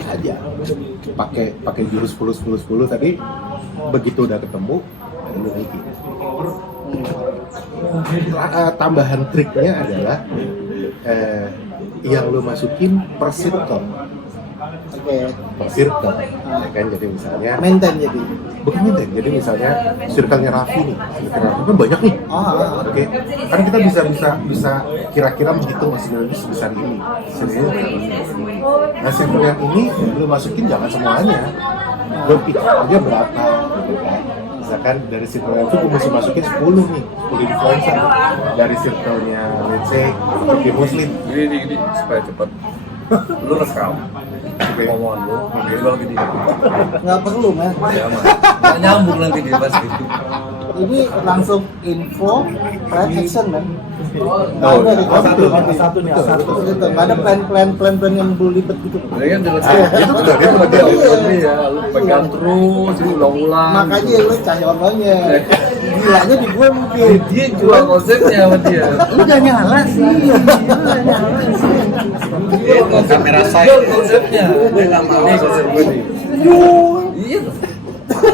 aja pakai jurus 10 tadi, begitu udah ketemu lu naikin. Tambahan triknya adalah yang lu masukin per circle. Per circle, ya kan? Jadi misalnya maintain jadi. Bukan maintain, jadi misalnya circle-nya Raffi nih, circle Raffi kan banyak nih. Oke. Kan kita bisa kira-kira menghitung sinergi sebesar ini. Nah, circle yang ini lu masukin jangan semuanya. Lu pick aja berapa gitu kan. Misalkan dari circle itu gue mesti masukin 10 nih, 10 influencer dari circle-nya let's say seperti muslim. Gini supaya cepat. Lu rekam omongan lu, jual ke dia. Nggak perlu, man. Ya, nggak nyambung nanti dia pasti. Ini langsung info, plan, action, man. Satu nih. Nggak ada plan yang belibet gitu. Ini kan jelas itu udah dia pakai ini ya, lu pegang terus, ini ulang-ulang. Makanya lu cari orangnya. Gilanya di gue mungkin. Dia jual konsepnya sama dia. Lu udah nyala sih. Kamera saya konsepnya. Ini konsep gue nih. Iya.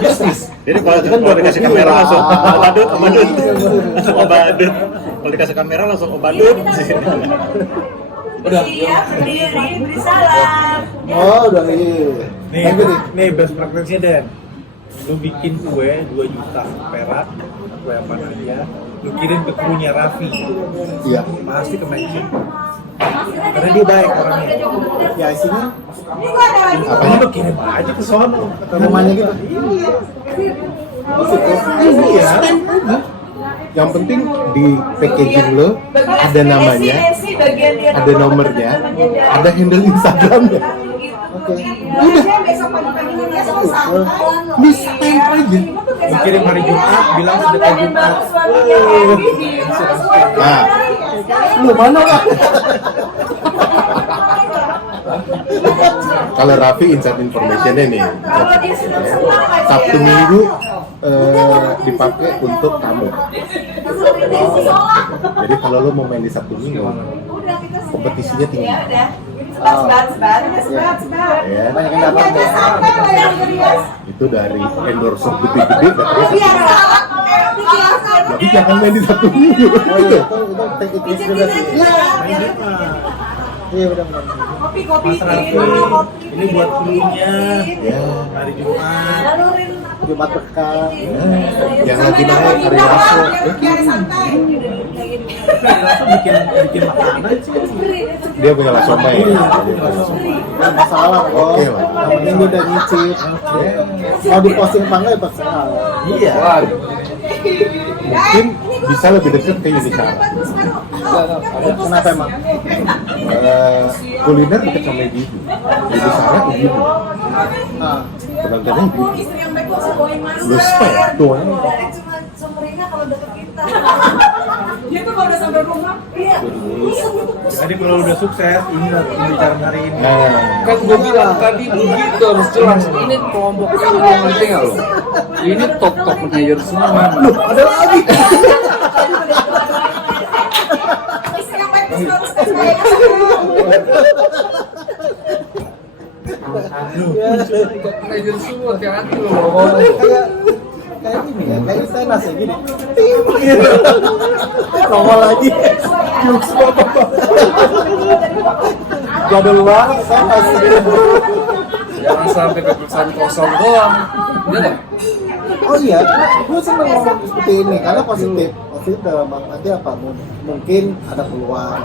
Bisnis. Jadi kalau dikasih kamera langsung obadut. Kalau dikasih kamera langsung obadut. Udah. Iya, beri salam. Oh, udah iya. Nih best practice-nya Den. Lu bikin kue 2 juta perak, kue apa aja, lu kirim ke krunya Raffi. Iya. Pasti ke mention. Karena dia baik orangnya. Ya isinya Apanya? Lu kirim aja ke sono. ke rumahnya gitu. Iya. Yang penting di packaging lo ada namanya, ada nomornya, ada handle Instagramnya. Oke. Udah, bisa aja. Lu kirim hari Jumat, bilang sedekah Jumat. Nah, Lu mana lah? kalau Raffi inside information-nya nih, Sabtu Minggu dipakai untuk tamu. Jadi kalau lo mau main di Sabtu Minggu, kompetisinya tinggi. Sebat. Ya, Banyak yang datang. itu dari endorser gede-gede tapi jangan main di Sabtu Minggu. Oh iya, itu take it risk juga sih. Iya benar. Kopi. Mas Raffi, ini buat krunya. Ya, Hari Jumat. Jumat berkah. yang lagi naik hari Rabu. Langsung bikin makanan sih. Dia punya lasomba ya. Nggak masalah kok. Oke lah. Yang penting gue udah nyicip. Mau diposting apa enggak ya terserah. Iya. Mungkin bisa lebih dekat ke Yunisara. Kenapa emang? Kuliner dekat sama ibu. Yunisara ibu. Nah, Penontonnya ibu. Istri yang baik kok sih bawain masker. Lu spek doang. Dari cuma sumbernya kalau deket kita. Dia tuh kalau udah sampai rumah, iya. Jadi kalau udah sukses, ingat pembicaraan hari ini. Nah, Kan gue bilang tadi begitu harus jelas. Ini kelompok ini yang penting loh. Ini top manajer semua. ada lagi. Istri yang baik terus harus kasih baik. Top manajer semua hati-hati loh ngomong. Kayak gini ya, kayak tenas ya gini. Nongol lagi. Jokes apa? Jadul banget tenas. Jangan sampai keputusan kosong doang. Iya nggak? Oh iya, gue seneng ngomong seperti ini karena positif dalam arti apa? Mungkin ada peluang,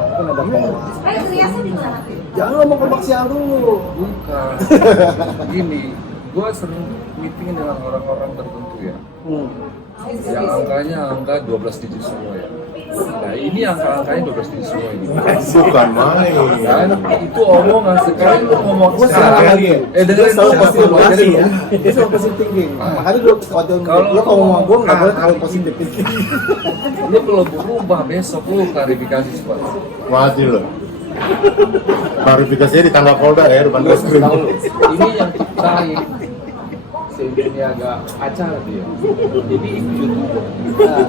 Jangan ngomong komersial dulu. Bukan. Gini, gue sering meeting dengan orang-orang tertentu ya. Yang angkanya angka 12 digit semua ya. Nah ini angka-angkanya 12 digit semua ini. bukan main. Kan itu omongan sekali lu ngomong Gue salah lagi. dengerin Selalu dulu, positif Mas. thinking ya. Dia selalu positif thinking. Makanya gue kalau lo kalau ngomong gue nggak boleh terlalu positif thinking. Lu kalau berubah besok lu klarifikasi cepat. Mati lo. Klarifikasinya di tangga Polda ya, depan reskrim. Ini yang ciptain sehingga ini agak acara dia. Jadi YouTuber,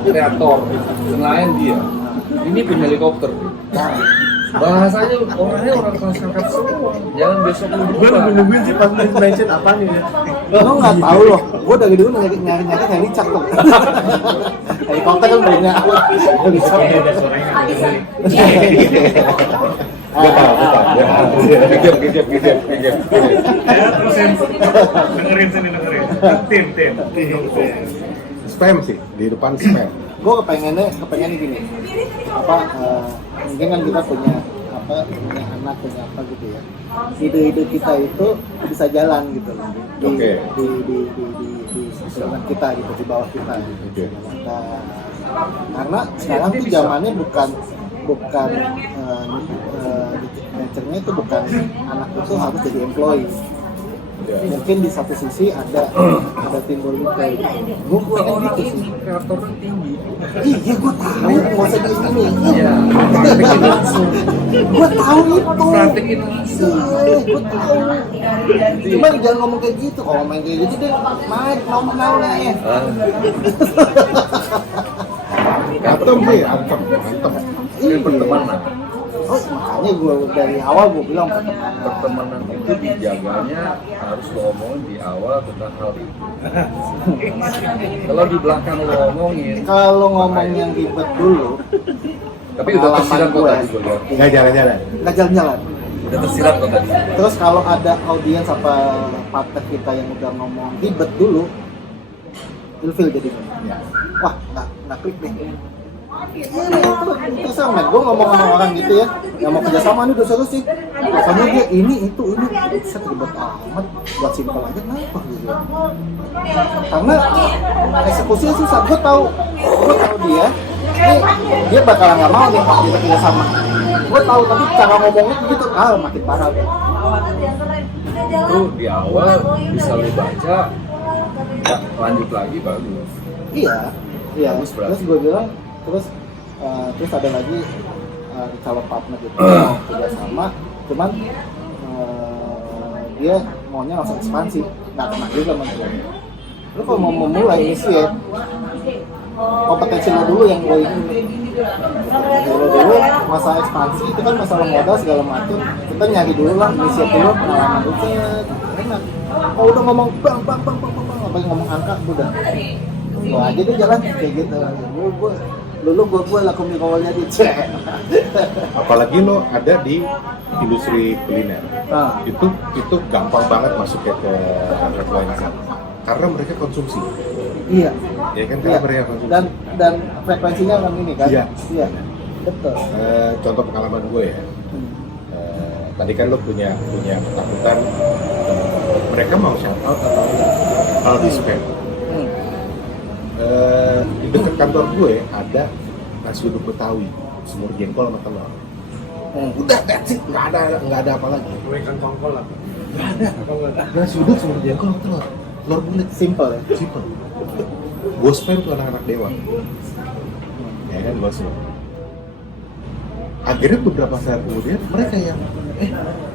kreator, selain dia. Ini punya helikopter. Bahasanya orangnya orang kelas kakap semua. Jangan besok lu Gue dibuka. nungguin sih pas mention apa nih ya. Lo nggak tahu loh, gue dari dulu nyari helicak tuh. Helikopter kan banyak. Helicak. Ada suaranya nggak bisa. Gue tahu. Gejep. Ya terusin. Dengerin sini dengerin. Tim. Spam sih, di depan spam. Gue kepengennya gini. Mungkin kan kita punya anak punya apa gitu ya. Ide-ide kita itu bisa jalan gitu loh. Oke. Di lingkungan kita gitu, di bawah kita gitu. Oke. Nah, karena sekarang tuh zamannya bukan nature-nya itu bukan anak itu harus jadi employee. Mungkin di satu sisi ada timbul kayak gue pengen gitu sih. Kreatornya tinggi. Iya gue tahu, nggak usah di sini. Iya. Praktekin langsung. Gue tahu itu. Praktekin langsung. Iya, gue tahu. Cuman jangan ngomong kayak gitu. Kalau ngomong kayak gitu dia main nominal nih. Antem sih, antem. Ini pertemanan. Oh, makanya gue dari awal gue bilang pertemanan. Pertemanan itu dijaganya harus lo omongin di awal tentang hal itu. Kalau di belakang lo omongin, Kalau ngomong yang ribet dulu, tapi udah tersirat kok tadi gue lihat. Nggak jalan-jalan. nggak jalan-jalan. Udah tersirat kok tadi. Terus kalau ada audiens apa partner kita yang udah ngomong ribet dulu, ilfil jadinya. Ya. Wah, nggak klik deh. Terus sama gue ngomong sama orang gitu ya, yang mau kerjasama nih udah serius sih. Pokoknya dia ini set ribet amat, buat simpel aja kenapa gitu. Karena eksekusinya susah. Gue tahu dia bakalan nggak mau nih kita kerjasama. Gue tahu tapi cara ngomongnya gitu, makin parah. Itu di awal bisa lo baca, ya, lanjut lagi bagus. Iya. Bagus berarti. Terus gue bilang, terus ada lagi calon partner gitu kerja sama, cuman dia maunya langsung ekspansi, nggak kena juga menurut. Lu kalau mau memulai inisiat, kompetensi lo dulu yang lo ini. Kalau dulu masalah ekspansi itu kan masalah modal segala macam, kita nyari dulu lah inisiat dulu, pengalaman dulu, enak. Kalau udah ngomong bang, apalagi ngomong angka udah. Lo aja deh jalan kayak gitu. Gue laku mikawalnya di cek. Apalagi lo ada di industri kuliner. Itu gampang banget masuknya ke frekuensi. Karena mereka konsumsi. Iya. Ya kan karena mereka konsumsi. Dan frekuensinya kan ini kan. Iya. Betul. Contoh pengalaman gue ya. Tadi kan lo punya ketakutan mereka mau shout out atau kalau di spam. Di dekat kantor gue ada nasi uduk Betawi, semur jengkol sama telur. Udah that's it, nggak ada apa lagi. Ikan kongkol lah. Nggak ada. Nasi uduk semur jengkol sama telur bulat, Simple ya. simple. Gue spam tuh anak-anak dewa. Ya kan gue spam. Akhirnya beberapa saat kemudian mereka yang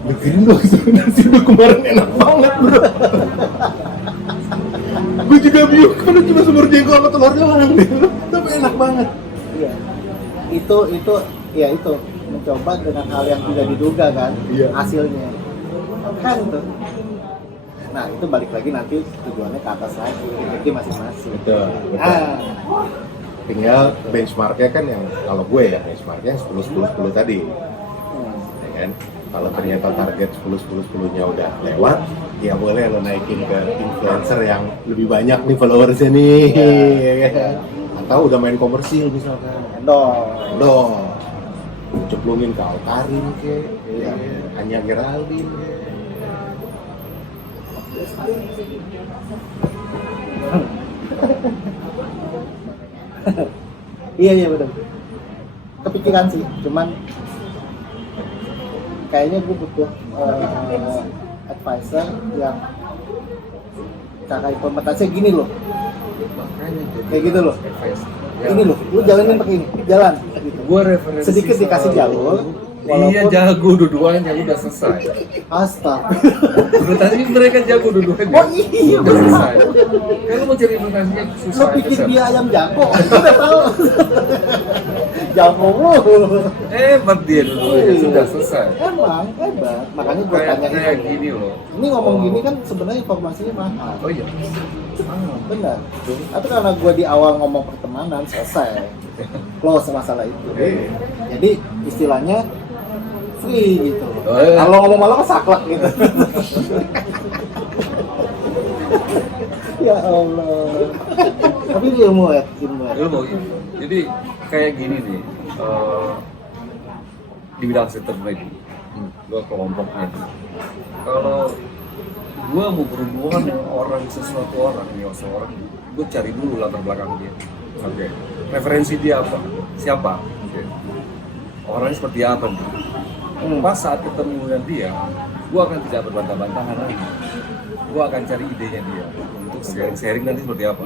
bikin dong nasi uduk kemarin enak banget bro. Gue juga bingung karena cuma semur jengkol sama telur doang deh, tapi enak banget. Iya. Itu mencoba dengan hal yang tidak diduga kan. Iya. Hasilnya kan tuh. Nah itu balik lagi nanti tujuannya ke atas lagi, nanti masing-masing. Betul. Tinggal benchmarknya kan yang kalau gue ya benchmarknya 10-10-10 tadi, ya kan? Kalau ternyata target 10-10-10-nya udah lewat, ya boleh lo naikin ke influencer yang lebih banyak nih followersnya nih, ya kan? Atau udah main komersil misalkan, ceplungin ke Alkarin ke, Anya Geraldine ke. Iya benar. Kepikiran sih, cuman kayaknya gue butuh advisor yang cara implementasinya gini loh. Kayak gitu loh. Ini loh, lu jalanin pakai ini, jalan gitu. Gua referensi Sedikit dikasih jalur. Iya jago dua-duanya udah selesai. Astaga. Implementasi mereka jago dua-duanya. Oh iya, udah selesai. Kalau mau cari implementasinya susah. Lo pikir dia ayam jago? Udah tahu. jago mulu. Hebat dia dulu, sudah selesai. Emang hebat, makanya gue tanya Kayak itu. gini loh. Ini ngomong gini kan sebenarnya informasinya mahal. Oh iya. Benar. Tapi karena gue di awal ngomong pertemanan selesai, close masalah itu. Jadi istilahnya free gitu. Oh, iya. Kalau ngomong malah kan saklek gitu. Ya Allah. Tapi ini ilmu ya. Ilmu. Jadi kayak gini nih. Di bidang entertainment, gue kelompoknya. Kalau gue mau berhubungan dengan orang, sesuatu orang, seseorang, gue cari dulu latar belakang dia. Oke. Referensi dia apa? Siapa? Oke. Orangnya seperti apa nih? Pas saat ketemu dengan dia, gue akan tidak berbantah-bantahan lagi. Gue akan cari idenya dia untuk sharing nanti seperti apa.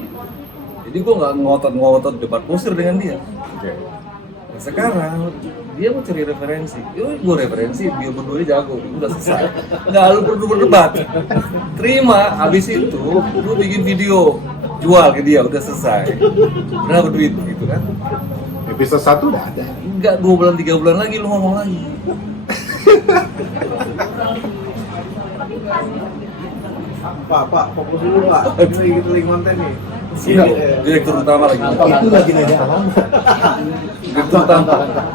Jadi gue nggak ngotot-ngotot debat kusir dengan dia. Oke. Nah, sekarang dia mau cari referensi, gue referensi, dia berdua jago, udah selesai. Nggak lu perlu berdebat. Terima, habis itu lu bikin video, jual ke dia, udah selesai. Berapa duit gitu kan? Episode 1 udah ada. Enggak 2 bulan 3 bulan lagi lu ngomong lagi. Pak, fokus dulu Pak. Ini lagi konten nih. Iya, direktur utama lagi. Itu lagi nanya alamat.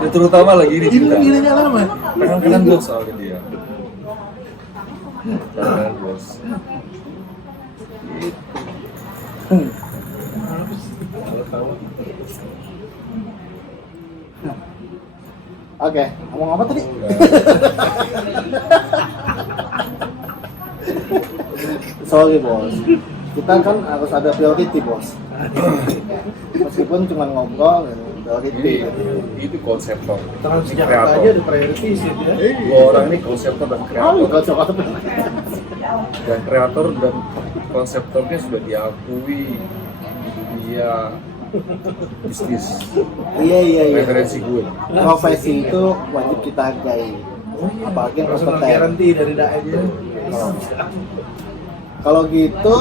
Direktur utama lagi ini. Ini lagi nanya alamat. Pengen bos soalnya dia. Pengen bos. Oke, ngomong apa tadi? Sorry bos, kita kan harus ada priority bos. Meskipun cuma ngobrol, priority. Itu konseptor. Jakarta aja ada priorities ya. Dua orang ini konseptor dan Oh, kreator. kalau coba Dan kreator dan konseptornya sudah diakui di dunia bisnis. Iya. Referensi gue. Profesi itu wajib kita hargai. Apalagi yang Personal kompeten. guarantee dari Dae aja. Kalau gitu,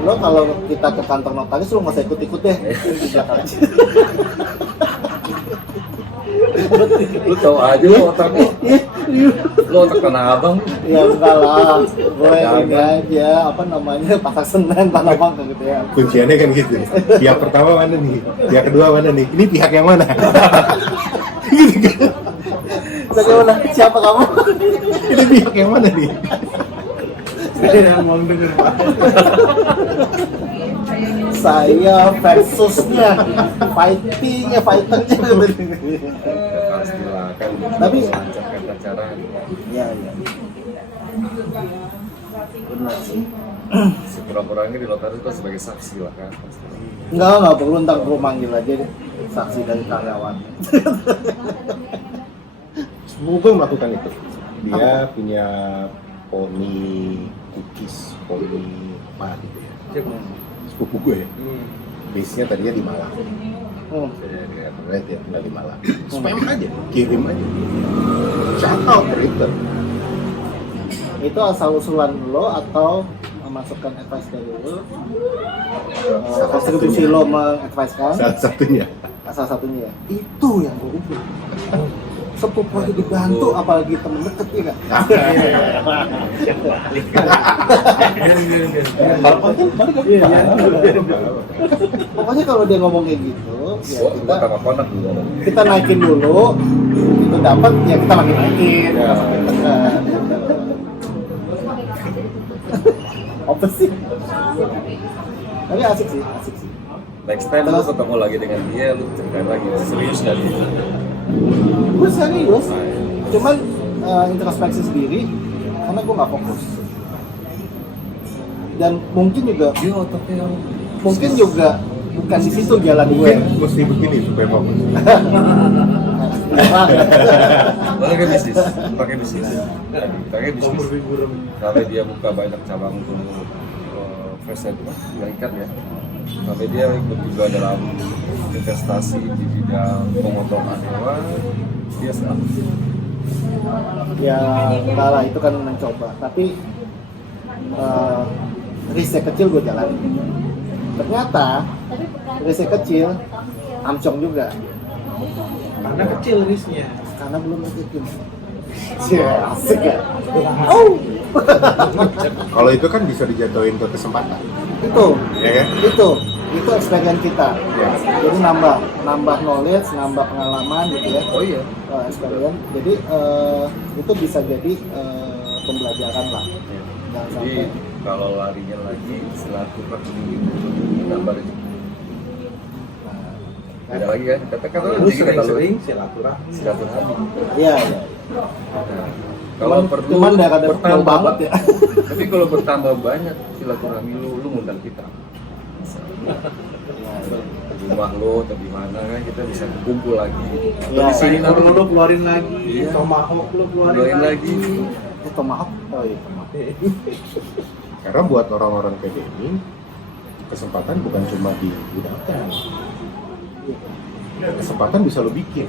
lo kalau kita ke kantor notaris lo nggak usah ikut-ikut deh di belakang aja. Lu tahu aja lu otaknya. Lu otak Tanah Abang. Ya enggak lah, gue ini aja apa namanya pasar Senen Tanah Abang gitu ya. Kunciannya kan gitu. Pihak pertama mana nih? Pihak kedua mana nih? Ini pihak yang mana? Gitu kan? Bagaimana? Siapa kamu? Ini pihak yang mana nih? Saya mau denger Pak. Saya versusnya, fighternya. Pastilah kan. Tapi- lancarkan acara. Iya. Benar sih. Si pura-puranya di notaris itu sebagai saksi lah kan. Enggak perlu, ntar gue manggil aja deh saksi dari karyawan. Semoga melakukan itu. Dia punya poni cookies, poni apa gitu ya. Sepupu gue ya. Base-nya tadinya di Malang. Right ya, tinggal di Malang. Spam aja, kirim aja. Shout out Twitter. Itu asal usulan lo atau memasukkan advice dari lo? Kontribusi lo mengadvisekan? Salah satunya. Salah satunya ya? Itu yang gue ubah. Sepupu aja dibantu, apalagi temen deket ya kan? Kalau konten balik ke Pokoknya kalau dia ngomong kayak gitu, ya Gua tambah konak dulu. kita naikin dulu, itu dapat ya kita makin naikin. Ya. Apa sih? Tapi asik sih. Next time lu ketemu lagi dengan dia, lu ceritain lagi serius gak dia? Gue serius, cuman introspeksi sendiri karena gue nggak fokus. Dan mungkin juga bukan di situ jalan gue. Mungkin mesti begini supaya fokus. Pakai bisnis. Sampai dia buka banyak cabang untuk first yang ikat ya. Sampai dia ikut juga dalam investasi di bidang pemotongan hewan. Dia senang. Ya enggak lah, itu kan mencoba. Tapi riset kecil gue jalan. Ternyata riset kecil amcong juga. Karena kecil risknya. Karena belum bikin. Iya, asik ya. Kalau itu kan bisa dijatuhin ke kesempatan, Itu, ya kan? itu experience kita. Ya. Jadi nambah knowledge, nambah pengalaman gitu ya. Oh iya. Experience. Jadi itu bisa jadi pembelajaran lah. Jangan Jadi sampai kalau larinya lagi silaturahmi nambah rezeki. Ada lagi kan? Kata Lu rezeki kata lu sering-sering silaturahmi. silaturahmi. iya, iya. Nah, kalau perlu Cuman udah kadang bertambah jauh banget ya. Tapi kalau bertambah banyak silaturahmi lu ngundang kita. Di rumah lo atau di mana kan kita bisa kumpul lagi. Atau Ya, di sini nanti Kalau lu keluarin lagi, Iya. tomahawk lu keluarin keluarin lagi. lagi. Tomahawk. Oh iya, tomahawk. Karena buat orang-orang PDMI, kesempatan bukan cuma di budaya. Kesempatan bisa lo bikin.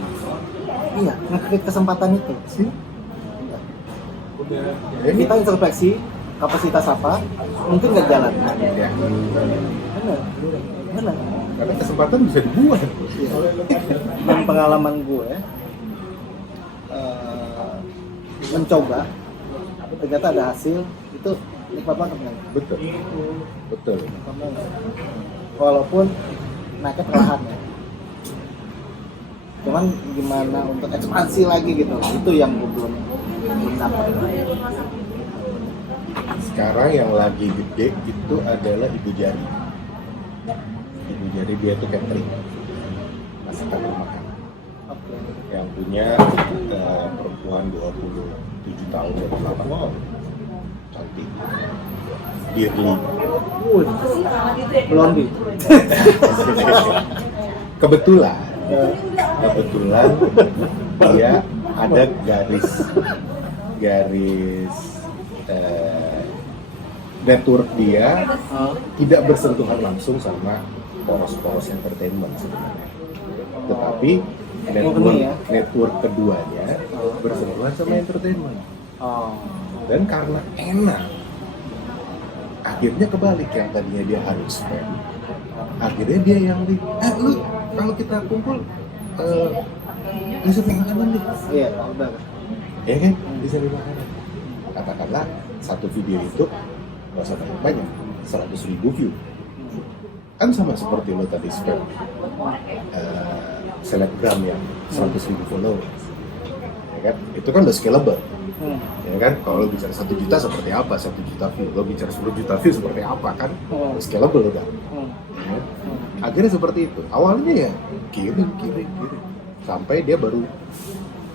Iya, nge-create kesempatan itu. Sih. Udah. Kita introspeksi kapasitas apa, mungkin nggak jalan. Ya. Benar. Karena kesempatan bisa dibuat. Dan pengalaman gue mencoba, ternyata ada hasil, itu nikmat banget kan? Betul. Betul. Nikmat banget. Walaupun naiknya perlahan ya. Cuman gimana untuk ekspansi lagi gitu, itu yang gue belum capai. Sekarang yang lagi gede itu adalah Ibu Jari. Ibu Jari dia tuh catering, masakan makan. Oke. Yang punya perempuan 27 tahun dari Batam. Wow. Cantik. Dirli. Blondie. Kebetulan dia ada garis network dia tidak bersentuhan langsung sama poros-poros entertainment sebenarnya, tetapi network keduanya bersentuhan sama entertainment. Oh. Dan karena enak, akhirnya kebalik, yang tadinya dia harus spend, akhirnya dia yang lu kalau kita kumpul bisa beli makanan nih, Iya, udah. ya kan, bisa beli makanan. Katakanlah satu video itu nggak usah banyak, 100.000 view, kan sama seperti lo tadi spend selebgram yang 100.000 followers, ya kan, itu kan udah scalable. Ya kan, kalau lo bicara 1 juta seperti apa, 1 juta view, lo bicara 10 juta view seperti apa, kan scalable udah. Ya. Akhirnya seperti itu, awalnya ya kirim sampai dia baru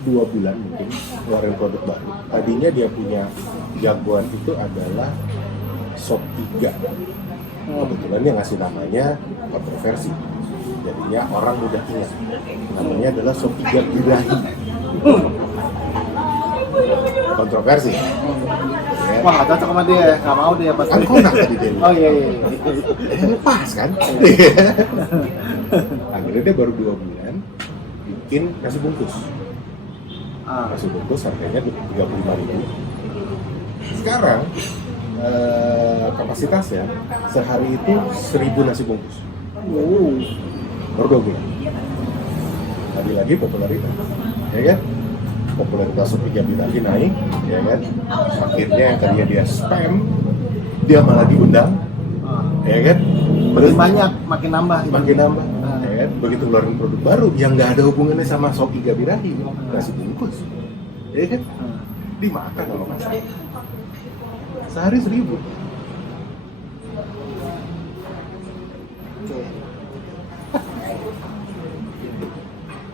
2 bulan mungkin keluarin produk baru. Tadinya dia punya jagoan itu adalah Sop 3. Kebetulan dia ngasih namanya kontroversi, jadinya orang mudah ingat, namanya adalah Sop 3 Birahi. Kontroversi. Ya. Wah, nggak cocok sama dia, nggak mau dia pas. Kan konak tadi dia. Oh iya. Pas kan? Akhirnya dia baru 2 bulan bikin nasi bungkus. Nasi bungkus harganya 35.000. Sekarang kapasitasnya sehari itu 1.000 nasi bungkus. Baru 2 bulan. Lagi-lagi popularitas, ya kan? Popularitas Sop 3 Birahi naik, ya kan? Akhirnya yang tadinya dia spam, dia malah diundang, ya kan? Makin banyak, makin nambah. Makin nambah, ya kan? Begitu keluarin produk baru yang nggak ada hubungannya sama Sop 3 Birahi, nasi bungkus, ya kan? Dimakan kalau masak. Sehari 1.000.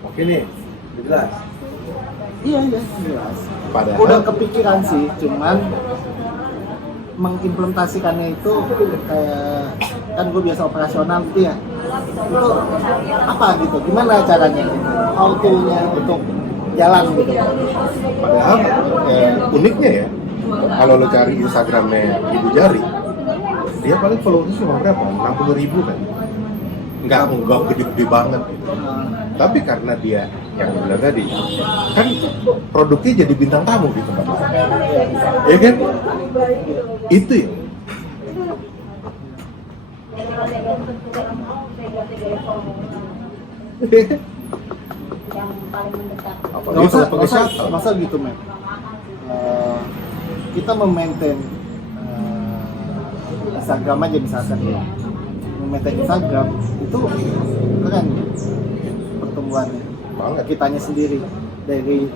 Oke nih, udah jelas. Iya, jelas. Padahal Udah kepikiran sih, cuman mengimplementasikannya itu kayak kan gue biasa operasional gitu ya. Itu apa gitu? Gimana caranya? How to-nya untuk jalan gitu. Padahal uniknya ya, kalau lo cari Instagramnya Ibu Jari, dia paling followersnya cuma berapa? 60.000 kan? Nggak gede-gede banget gitu. Tapi karena dia yang bilang tadi, kan produknya jadi bintang tamu di tempat itu, ya kan? Itu ya. Apalagi kalau pakai shuttle. masa gitu men. Kita memaintain Instagram aja misalkan ya. Memaintain Instagram itu keren pertumbuhannya. Banget. Kitanya sendiri dari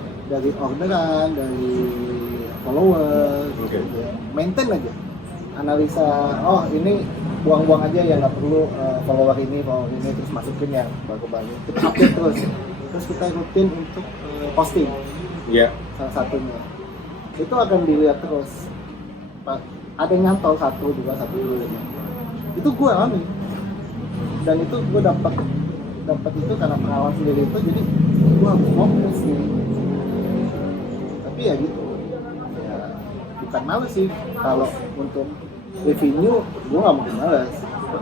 orderan, dari follower, Oke. gitu ya. Maintain aja. Analisa, oh ini buang-buang aja yang nggak perlu follower ini terus masukin yang baru-baru. Kita update terus kita rutin untuk posting Iya. salah satunya. Itu akan dilihat terus. Ada yang nyantol 1, 2, 1, 2. Itu gue alami. Dan itu gue dapat itu karena pengalaman sendiri itu, jadi gue harus fokus nih. Tapi ya gitu. Ya, bukan males sih kalau untuk revenue gue nggak mungkin males.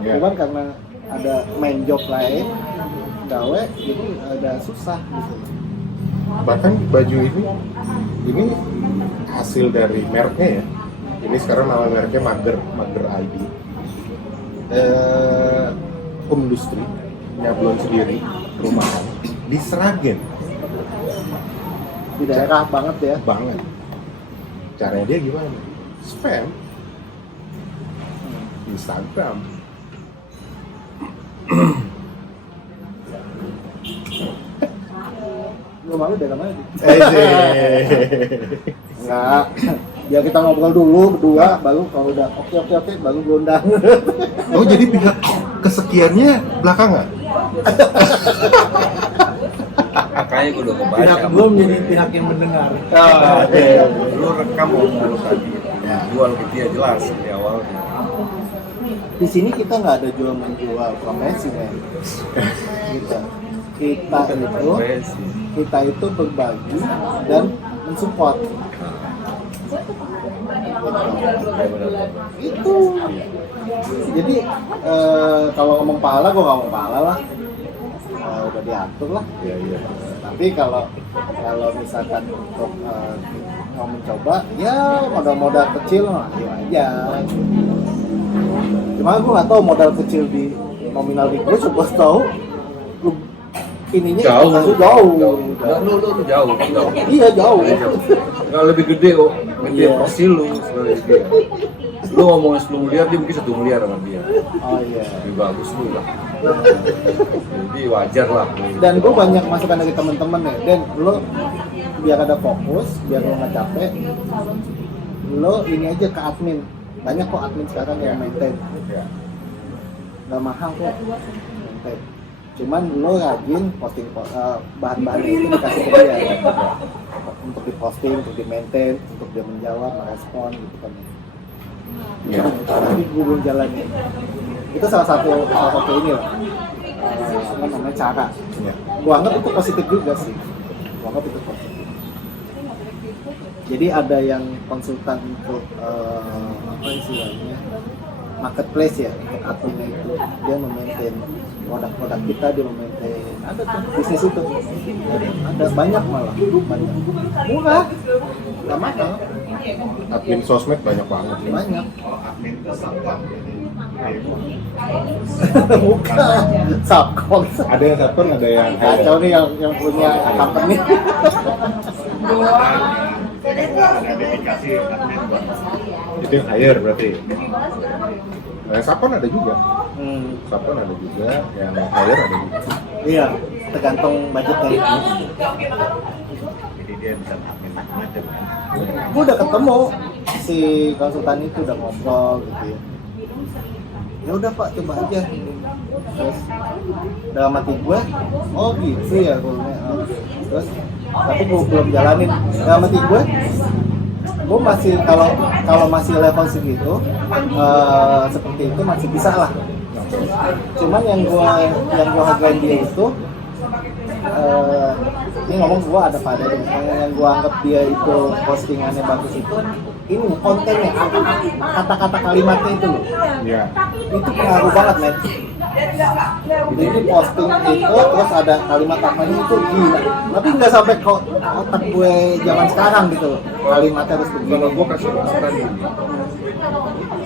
Yeah. Cuman karena ada main job lain gawe jadi ada susah gitu. Bahkan baju ini hasil dari mereknya ya. Ini sekarang nama mereknya Mager ID. Industri nyablon sendiri perumahan di Sragen Di daerah banget ya. banget. Caranya dia gimana? Spam Instagram. Lu malu daerah mana? Di? Eh, Enggak. Ya kita ngobrol dulu berdua, baru kalau udah oke baru gue undang. oh jadi pihak kesekiannya belakangan? Makanya gue udah kebaca. Pihak gue menjadi pihak yang mendengar. Lu rekam ngomong lu tadi. Jual ke dia jelas di awalnya. Di sini kita nggak ada jual menjual profesi men. Kita itu berbagi dan mensupport. Itu. Jadi kalau ngomong pahala, gue nggak ngomong pahala lah. Udah diatur lah. Iya. Tapi kalau misalkan untuk mau mencoba, ya modal kecil mah ayo aja. Cuma gue nggak tahu modal kecil di nominal di gue, coba tahu lu ininya Jauh. jauh. Lu jauh. Iya jauh. Nggak lebih gede kok. Gede Iya. pasti lu sebenarnya dia. Lu ngomongin 10 miliar, dia mungkin 1 miliar sama dia. Oh iya. Lebih bagus lu lah. Jadi wajar lah. Dan gue banyak masukan dari temen-temen ya. Dan lo biar ada fokus, biar lo nggak capek, lo ini aja ke admin. Banyak kok admin sekarang yang maintain. Ya. Nggak mahal kok maintain. Cuman lo rajin posting bahan-bahan itu dikasih ke dia untuk diposting, untuk di maintain, untuk dia menjawab, merespon gitu kan. Iya. Tapi gue belum jalannya. Itu salah satu ini lah. Apa namanya cara. Iya. Gua anggap itu positif juga sih. Gua anggap itu positif. Jadi ada yang konsultan untuk apa istilahnya marketplace ya, untuk adminnya itu dia memaintain produk-produk kita, dia memaintain ada tuh bisnis itu ada banyak malah banyak murah nggak mahal Admin sosmed banyak banget. banyak bukan subcon Ada yang satpam, ada yang kacau nih yang punya company itu yang hire berarti. Nah, yang satpam ada juga. hmm, Satpam ada juga, yang hire ada juga. iya tergantung budgetnya. Jadi dia bisa admin macam-macam. Gue udah ketemu si konsultan itu, udah ngobrol gitu ya. Ya udah Pak, coba aja. Terus dalam hati gue, oh gitu ya gue. Terus tapi gue belum jalanin. Dalam hati gue masih kalau masih level segitu seperti itu masih bisa lah. Cuman yang gue hargain dia itu ini ngomong gue ada pada yang gue anggap dia itu postingannya bagus itu ini kontennya, kata-kata kalimatnya itu loh. Iya. Itu pengaruh banget men. Jadi posting itu terus ada kalimat apanya itu gila, tapi nggak sampai kok otak gue zaman sekarang gitu loh, kalimatnya harus begini. Kalau gue kasih saran ini,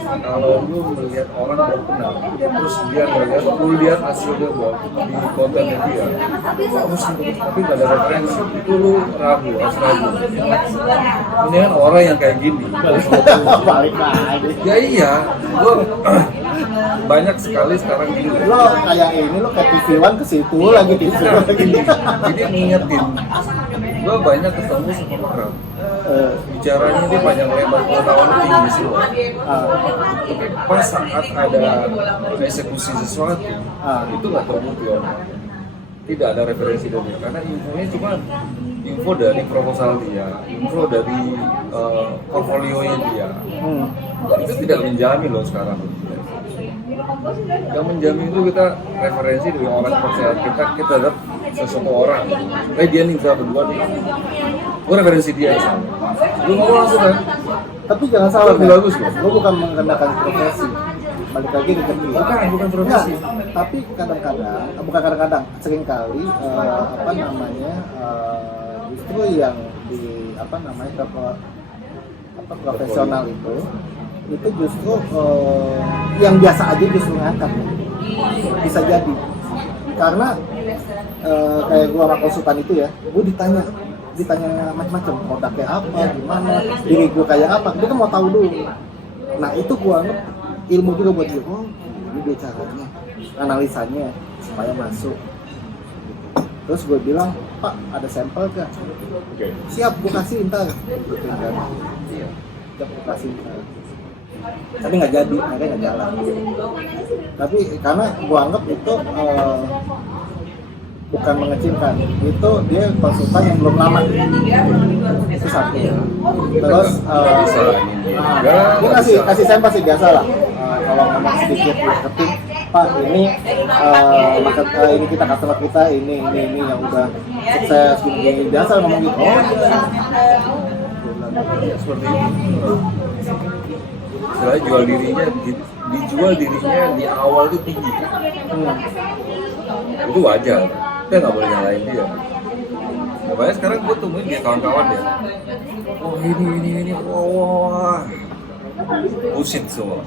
kalau lu melihat orang baru kenal, terus dia ngeliat, lu lihat hasilnya di kontennya dia, terus tapi nggak ada referensi, itu lu ragu, harus ragu. Ini kan orang yang kayak gini. Balik lagi. Ya iya, gua banyak sekali sekarang gini. Lo kayak ini, lo kayak TV One ke situ lagi TV One lagi. Jadi ngingetin, gua banyak ketemu sama orang. Bicaranya dia panjang lebar, pengetahuan tinggi semua. Tapi pas saat ada eksekusi sesuatu, itu nggak terbukti orang. Tidak ada referensi dari dia, karena infonya cuma info dari proposal dia, info dari portfolionya dia. Itu tidak menjamin loh sekarang. Yang menjamin itu kita referensi dari orang kepercayaan kita lihat sesuatu orang. Dia nih kita berdua nih, gue referensi dia misalnya. Lu ngomong langsung kan? Tapi jangan salah, Lebih bagus loh. Gue bukan mengenakan profesi. Balik lagi ke kerja. Bukan profesi. Enggak, tapi kadang-kadang, bukan kadang-kadang, seringkali apa namanya justru yang di apa namanya profesional itu justru yang biasa aja justru ngangkat, bisa jadi karena kayak gua sama konsultan itu ya, gua ditanya macam-macam, mau kayak apa, gimana, diri gua kayak apa, dia kan mau tahu dulu. Nah itu gua anggap ilmu juga buat dia. Oh ini dia caranya, analisanya supaya masuk. Terus gue bilang, Pak ada sampel gak? Siap, gue kasih ntar. Siap, gue kasih ntar. Tapi nggak jadi, akhirnya nggak jalan. Tapi karena gue anggap itu bukan mengecilkan, itu dia konsultan yang belum lama. Itu satu. Terus dia kasih sampel sih biasa lah. Kalau ngomong sedikit marketing, Pak ini ini kita customer kita ini yang udah sukses gini biasa ngomong gitu. Seperti itu. Soalnya dijual dirinya di awal itu tinggi. Itu wajar. Kita nggak boleh nyalain dia. Makanya sekarang gue temuin dia kawan-kawan dia. Oh ini, wah. Bullshit semua.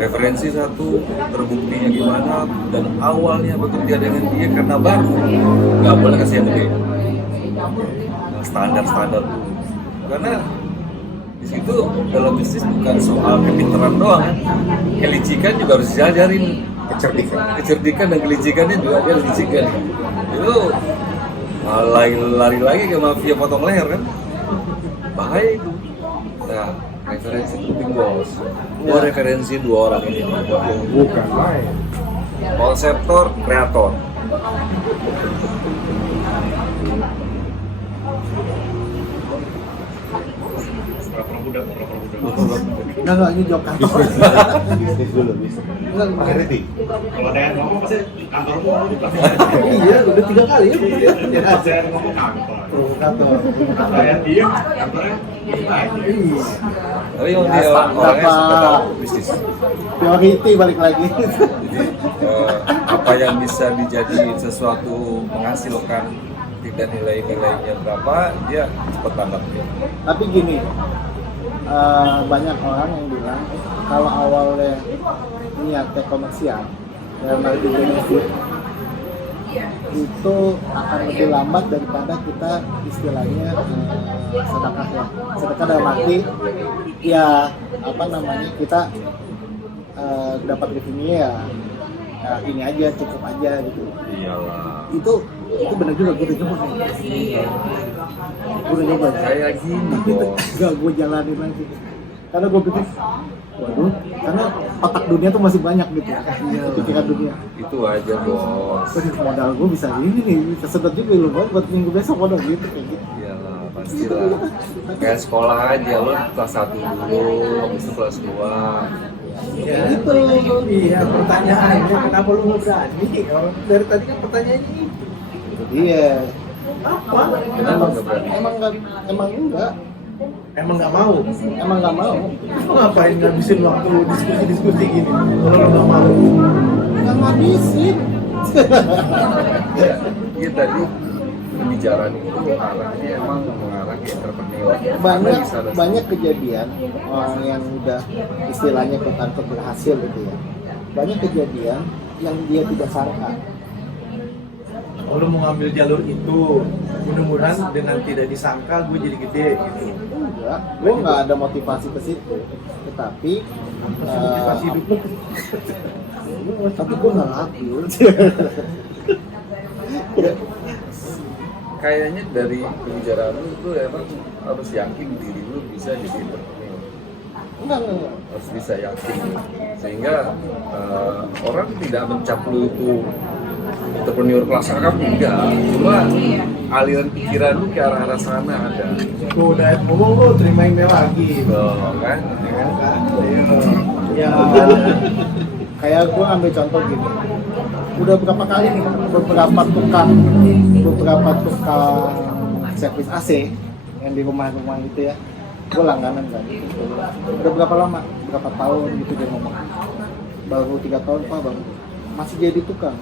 Referensi satu, terbuktinya gimana, dan awalnya bekerja dengan dia karena baru, nggak boleh kasih yang gede. Standar dulu. Karena di situ dalam bisnis bukan soal kepintaran doang, kan. Kelicikan juga harus diajarin. Kecerdikan dan kelicikannya juga dia licikan. Itu lari lagi ke mafia potong leher kan, bahaya itu. Nah, referensi penting bos. Gua referensi dua orang ini. Bukan main. Konseptor, kreator. Enggak, ini jawab kantor. Bisnis dulu, bisnis. Enggak, Mengerti? Kalau ada yang ngomong pasti kantor gua di belakang. Iya, udah 3 kali ya. Ya pasti ada yang ngomong kantor. Provokator. Kalau yang diem, kantornya Iya. Tapi yang Ya, dia standar, orangnya suka Pak. tahu bisnis. Priority balik lagi. Jadi apa yang bisa dijadiin sesuatu menghasilkan tidak nilainya berapa, dia cepat tanggap. Tapi gini, banyak orang yang bilang kalau awalnya niatnya komersial dan nanti benefit itu akan lebih lambat daripada kita istilahnya sedekah ya. Sedekah dalam arti ya apa namanya kita dapat revenue ya ini aja cukup aja gitu. Iyalah. Itu benar juga, gue udah nyoba Kayak gini tapi bos. gak gue jalanin lagi karena gue pikir waduh, karena otak dunia tuh masih banyak gitu pikiran dunia Itu aja bos. waduh modal gue bisa ini nih, bisa sedot juga loh buat minggu besok modal gitu kayak gitu. Iyalah pastilah. Kayak sekolah aja, lo kelas 1 dulu, habis itu kelas 2. Ya, itu iya pertanyaannya, kenapa lu nggak berani? Kalau dari tadi kan pertanyaannya itu. Itu dia Apa? Kenapa nggak berani? emang nggak mau. Lu ngapain ngabisin waktu diskusi gini? Kalau lu nggak mau. nggak ngabisin. Iya tadi pembicaraan itu arahnya emang mengarah entrepreneur. banyak Bisa ada- banyak kejadian orang yang udah istilahnya quote-unquote berhasil gitu ya, banyak kejadian yang dia tidak sangka. Kalau mau ngambil jalur itu, mudah-mudahan dengan tidak disangka gue jadi gede gitu. Enggak, gue nggak ada motivasi ke situ, tetapi Motivasi hidup lu. tapi gue nggak laku. Kayaknya dari pembicaraan lu emang harus yakin diri lu bisa jadi entrepreneur. Enggak. Harus bisa yakin sehingga orang tidak mencap lu itu entrepreneur kelas kakap enggak, cuma aliran pikiran lu ke arah sana ada. Tuh udah ngomong lu terima email lagi. Tuh, kan? Ya, Kayak gue ambil contoh gini, udah berapa kali nih beberapa tukang servis AC yang di rumah-rumah itu ya, gue langganan kan. Udah berapa lama, berapa tahun gitu dia ngomong, baru 3 tahun pak bang, masih jadi tukang,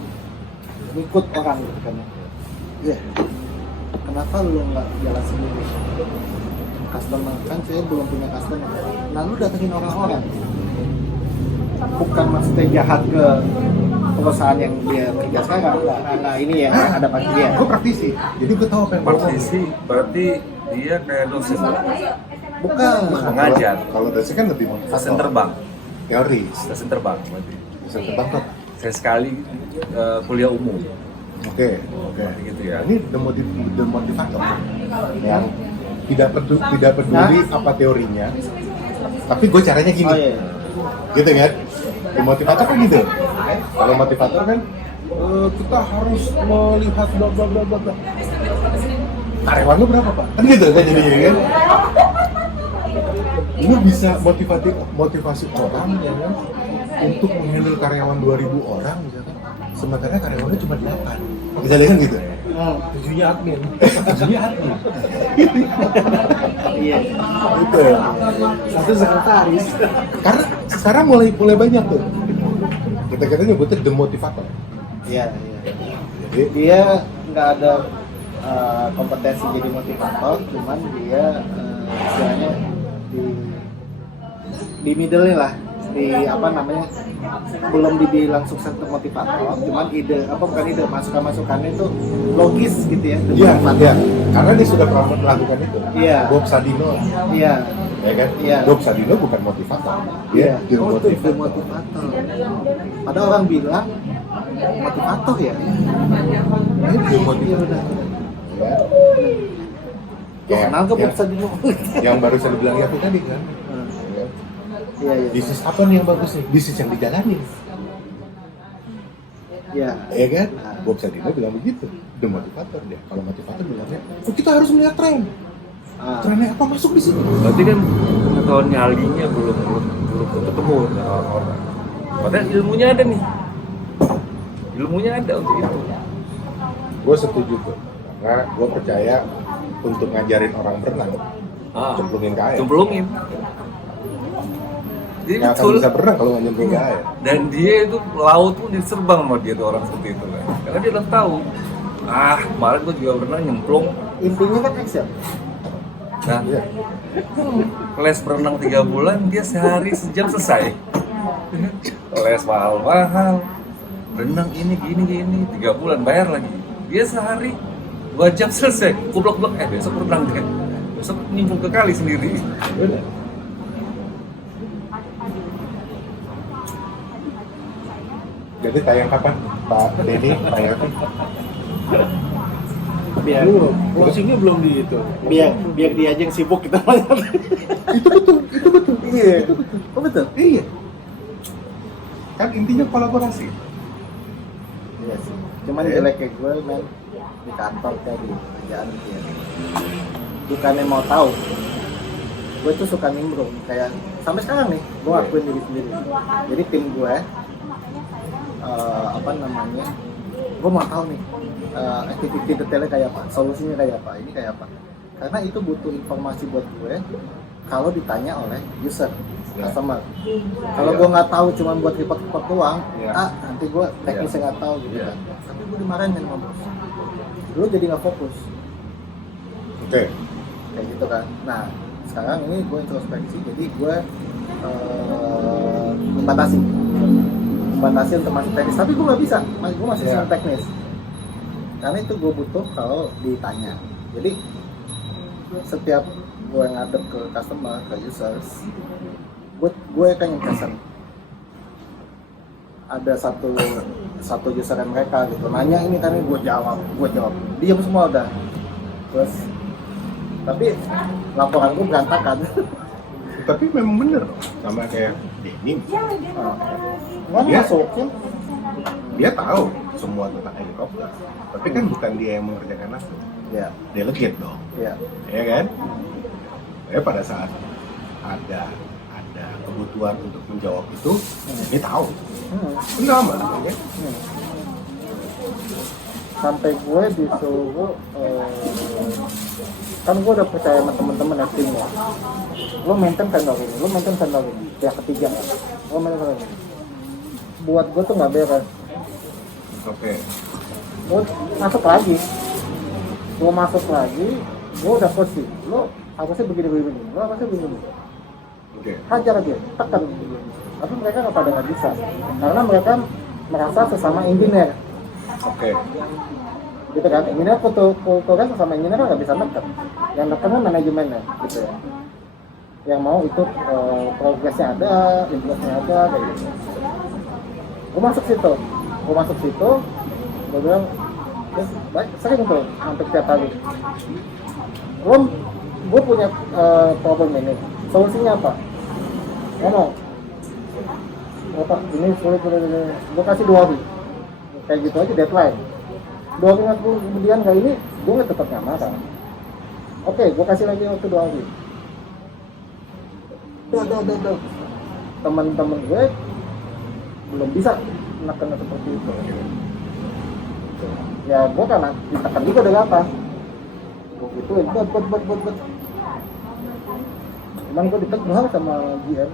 ngikut orang gitu kan. Ya, kenapa lu nggak jalan sendiri? Customer kan saya belum punya customer. Nah lu datengin orang-orang, bukan maksudnya jahat ke perusahaan yang dia kerja sekarang, nah ini ya ada pasti dia. Gue praktisi, jadi gue tahu apa yang gue ngomong. Praktisi berarti dia kayak dosen Bukan. mengajar, Kalau dosen kan lebih dosen terbang, teoris. dosen terbang berarti. Dosen terbang tuh. Saya sekali kuliah umum, Oke. gitu ya. Ini demotivator yang tidak peduli apa teorinya, tapi gue caranya gini, Oh iya. gitu kan? Demotivator kan gitu. Kalau motivator kan kita harus melihat bla bla bla bla bla. Karyawan lu berapa pak? Kan gitu kan jadinya kan? Lu bisa motivasi orang ya kan untuk menghandle karyawan 2.000 orang misalkan, sementara karyawannya cuma 8. Misalnya kan gitu. tujuhnya admin. Jadi admin. Iya. Gitu ya. Satu sekretaris. Karena sekarang mulai banyak tuh. Kita nyebutnya demotivator. Iya. Jadi Dia nggak ada kompetensi jadi motivator, cuman dia istilahnya di middle lah, di apa namanya, belum dibilang sukses untuk motivator, cuman bukan ide, masukannya itu logis gitu ya. iya, iya. Karena dia sudah pernah melakukan itu. Iya. Bob Sadino, Iya. ya kan? Iya. Bob Sadino bukan motivator, Iya. dia demotivator. Demotivator. Padahal orang bilang motivator ya. Dia Iya demotivator. udah. Ya. Kenal ke yang, bisa dulu. yang baru saya bilang ya tadi kan. Ya. Iya. Bisnis apa nih yang bagus nih? Bisnis yang dijalani. Iya. Ya kan? Bob Sadino bilang begitu, demotivator dia. Kalau motivator bilangnya, kita harus melihat tren. Trennya apa masuk di situ? Berarti kan pengetahuan nyalinya belum ketemu dengan orang-orang. Padahal ilmunya ada nih, ilmunya ada untuk itu. Gue setuju tuh, karena gue percaya untuk ngajarin orang berenang, cemplungin ke air. Cemplungin. Jadi Nggak akan betul. bisa berenang kalau nggak nyemplung ke air. Dan dia itu laut pun diserbang sama dia tuh orang seperti itu kan. Karena dia udah tahu. Kemarin gue juga pernah nyemplung. Intinya kan Excel. Nah, Iya. les berenang 3 bulan, dia sehari sejam selesai. Les mahal-mahal, berenang ini gini 3 bulan bayar lagi. Dia sehari 2 jam selesai, kublok-blok. Besok berenang deh, besok nyemplung ke kali sendiri. Bener. Jadi tayang kapan Pak Denny? Tayang Biar Closingnya belum di itu. biar dia aja yang sibuk kita banyak. itu betul. Iya. Oh betul. Iya. Kan intinya kolaborasi. Iya sih. Cuman jelek kayak gue men di kantor kayak di kerjaan gitu ya. Bukannya mau tahu. Gue tuh suka nimbrung kayak sampai sekarang nih gue akuin diri sendiri. Jadi tim gue apa namanya? Gue mau tahu nih activity detailnya kayak apa, solusinya kayak apa, ini kayak apa. Karena itu butuh informasi buat gue kalau ditanya oleh user, customer. Kalau gue nggak tahu cuma buat report-report doang, nanti gue teknisnya nggak tahu gitu kan. Tapi gue dimarahin sama bos. Lu jadi nggak fokus. Oke. kayak gitu kan. Nah sekarang ini gue introspeksi, jadi gue membatasi untuk masuk teknis, tapi gue nggak bisa, gue masih Yeah. senang teknis karena itu gue butuh kalau ditanya. Jadi setiap gue ngadep ke customer, ke users, gue kan yang pesen. Ada satu user mereka gitu nanya ini kan, gue jawab diam semua udah. Terus tapi laporan gue berantakan. Tapi memang bener dong, sama kayak Denny. Nggak Iya. masukin. Dia tahu semua tentang helikopter, tapi kan bukan dia yang mengerjakan langsung. Ya, Delegate dong, ya. ya kan? Ya pada saat ada kebutuhan untuk menjawab itu, dia tahu. Benar makanya. Sampai gue disuruh kan gue udah percaya sama temen-temen ya, tim ya. Lo maintain vendor ini, pihak ketiga kan. Lo maintain vendor ini. Buat gue tuh nggak beres. Oke. Gue masuk lagi, gue udah posisi. Lo harusnya begini. Lo harusnya begini. Oke. Hajar aja, tekan. Tapi mereka nggak bisa, karena mereka merasa sesama engineer. Oke. Gitu kan, engineer kulturnya sesama engineer kan nggak bisa neken. Yang neken kan manajemennya, gitu ya. Yang mau itu progresnya ada, improvement-nya ada, kayak gitu. Gue masuk situ, gue bilang, baik, sering tuh, hampir tiap hari. Gue punya problem ini, solusinya apa? Ngomong, apa, ini sulit, gue kasih 2 hari. Kayak gitu aja deadline. 2 hari kemudian nggak ini, gue nggak tetap nggak marah. Oke, gue kasih lagi waktu 2 hari. Duh. Teman-teman gue belum bisa menekan seperti itu. Ya gue kan ditekan juga dari atas. Gue gituin, buat. Cuman gue ditegur sama GM.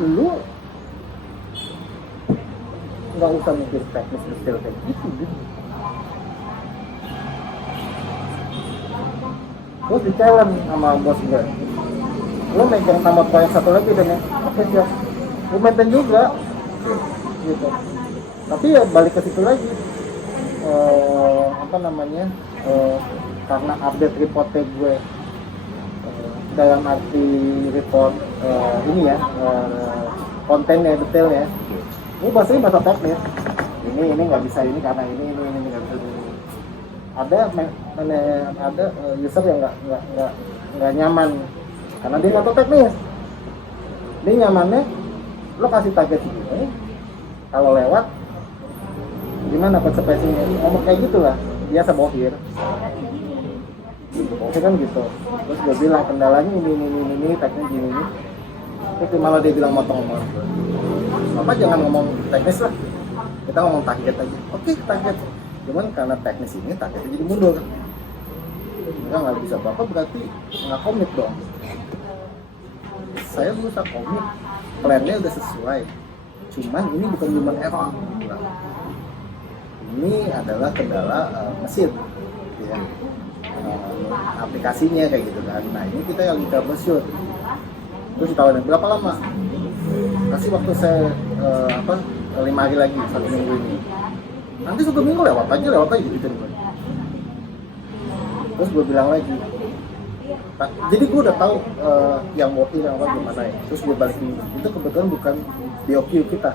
Lu nggak usah mikir teknis detail kayak gitu. Terus di challenge sama bos gue, lo megang tambah proyek satu lagi dan ya, oke siap, gue maintain juga, gitu. Tapi ya balik ke situ lagi, karena update reportnya gue dalam arti report ini ya, kontennya detailnya, gue bahasanya bahasa teknis. Ini nggak bisa ini karena ini nggak bisa ini. Ada user yang nggak nyaman karena dia nggak tahu teknis. Dia nyamannya lo kasih target segini, kalau lewat gimana konsekuensinya, ngomong kayak gitulah, biasa bohir kan gitu. Terus gue bilang kendalanya ini teknis gini. Terus malah dia bilang motong ngomong, Bapak jangan ngomong teknis lah, kita ngomong target aja. Oke, target. Cuman karena teknis ini targetnya jadi mundur. Enggak, nggak bisa. Bapak berarti nggak komit dong. Saya berusaha komit, plannya udah sesuai. Cuman ini bukan human error. Ini adalah kendala mesin, gitu ya. Aplikasinya kayak gitu kan. Nah ini kita yang troubleshoot. Terus ditawarin berapa lama? Kasih waktu saya 5 hari lagi, 1 minggu ini. Nanti 1 minggu lewat aja gitu. Terus gue bilang lagi, jadi gue udah tahu yang working yang apa gimana ya. Terus gue balikin, itu kebetulan bukan BOQ kita.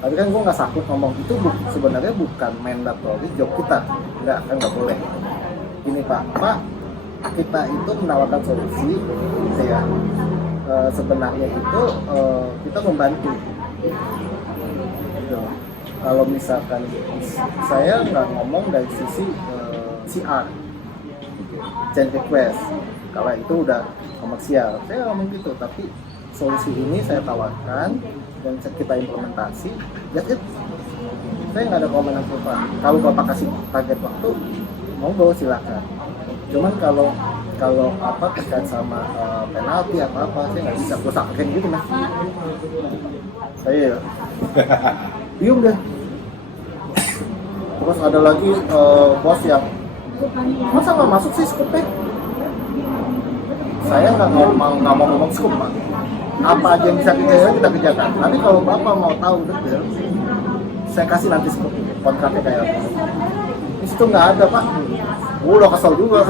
Tapi kan gue nggak sakit ngomong itu sebenarnya bukan mandatory job kita, nggak boleh. Gini Pak, kita itu menawarkan solusi, gitu ya. Sebenarnya itu kita membantu. Gitu. Kalau misalkan saya nggak ngomong dari sisi CR, change request, kalau itu udah komersial, saya ngomong gitu. Tapi solusi ini saya tawarkan dan kita implementasi, that's it. Saya nggak ada komen apa-apa. Kalau Bapak kasih target waktu, monggo silakan. Cuman kalau terkait sama penalti apa saya nggak bisa gue saksikan gitu mas. Saya diem deh. Terus ada lagi bos yang Masa nggak masuk sih skupnya? Saya nggak mau ngomong skup, Pak. Apa aja yang bisa kita kerjakan. Nanti kalau Bapak mau tahu detail, saya kasih nanti skup kontraknya kayak apa. Di situ nggak ada, Pak. Udah kesel juga.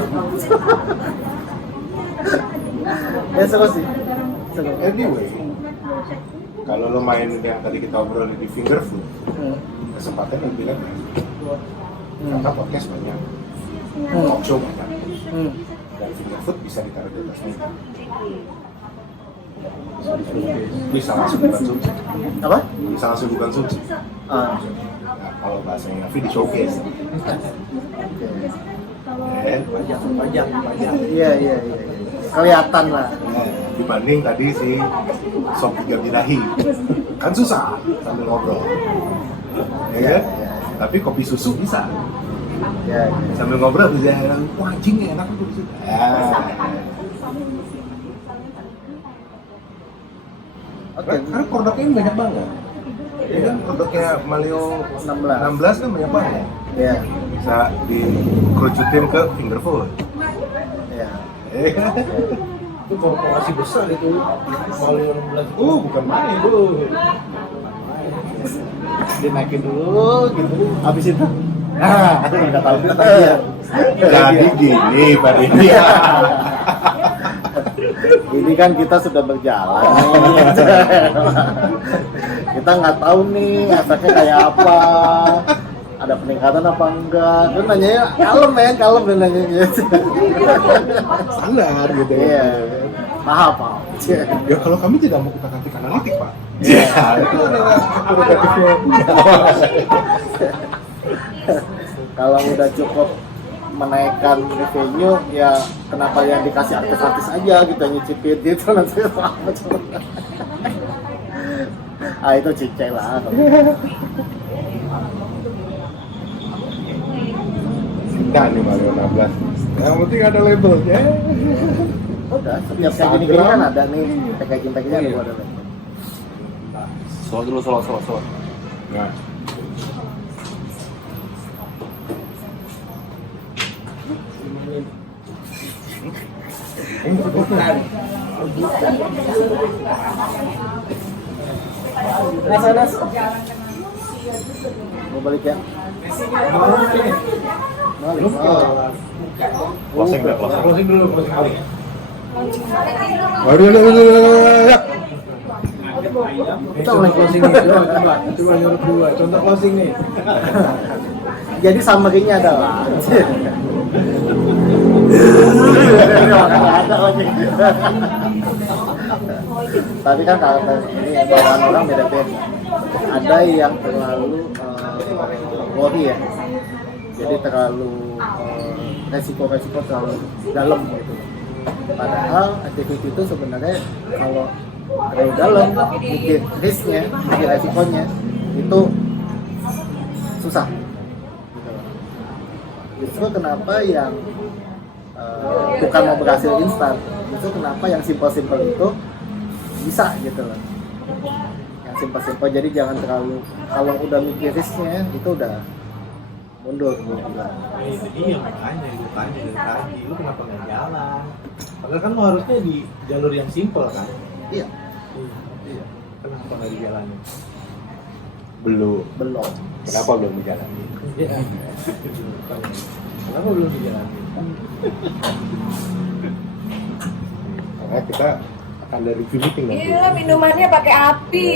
Ya seru sih. Seru. Anyway, kalau lo main yang tadi kita obrolin di Fingerfood, kesempatan lebih kan karena podcast banyak, talk show banyak, dan Fingerfood bisa ditaruh di atas meja. Bisa langsung dikonsumsi. Apa? Bisa langsung dikonsumsi. Ah. Nah, kalau bahasanya Nafi di showcase. Pajak. Iya. Kelihatan lah. Dibanding tadi si sop tiga birahi, kan susah sambil ngobrol. Ya kan? Tapi kopi susu bisa. Ya. Sambil ngobrol tuh jalan, wah anjing nih enak tuh susu. Oke. Karena produknya ini banyak banget. Ya kan produknya Malio 16 kan banyak banget. Ya. Bisa dikerucutin ke Fingerfood. Ya. Itu korporasi besar itu. Malio 16. Bukan main itu. Dinaikin dulu gitu. Habis itu nggak tahu dia. Jadi gini Pak Dini. Ini kan kita sudah berjalan. Kita nggak tahu nih efeknya kayak apa. Ada peningkatan apa enggak? Terus nanya kalem dan nanya gitu. Standar gitu. Iya. Paham. Ya kalau kami tidak mau kita ganti analitik Pak. Iya. Itu adalah prerogatifnya. Kalau udah cukup menaikkan revenue, ya kenapa yang dikasih artis-artis aja gitu, nyicipin gitu nanti apa coba. Itu cicek lah. Nah nih Mario 16. Yang penting ada labelnya. Udah, setiap kayak gini kan ada nih packaging-packagingnya ada buat label. Soal dulu, soal. Nah. Nas. Mau balik ya? Balik. Closing deh, closing. Closing dulu. Waduh. Kita mulai closing nih. Coba nyuruh dua. Contoh closing nih. Jadi summary-nya adalah ada lagi. Tapi kan kalau ini bawaan orang beda-beda. Ada yang terlalu worry ya. Jadi terlalu resiko-resiko terlalu dalam gitu. Padahal activity itu sebenarnya kalau terlalu dalam, mikir risknya, mikir resikonya itu susah. Justru kenapa yang bukan mau berhasil instan, justru kenapa yang simple-simple itu bisa gitu loh. Yang simple-simple, jadi jangan terlalu, kalau udah mikir risknya itu udah mundur gue bilang. Iya makanya gue tanya dari tadi, lu kenapa nggak jalan? Padahal kan lu harusnya di jalur yang simple kan? Iya. Kenapa nggak dijalanin? Belum. Kenapa belum dijalani? Iya. Kenapa belum dijalanin? Karena kita akan ada review meeting nanti. Iya, minumannya pakai api.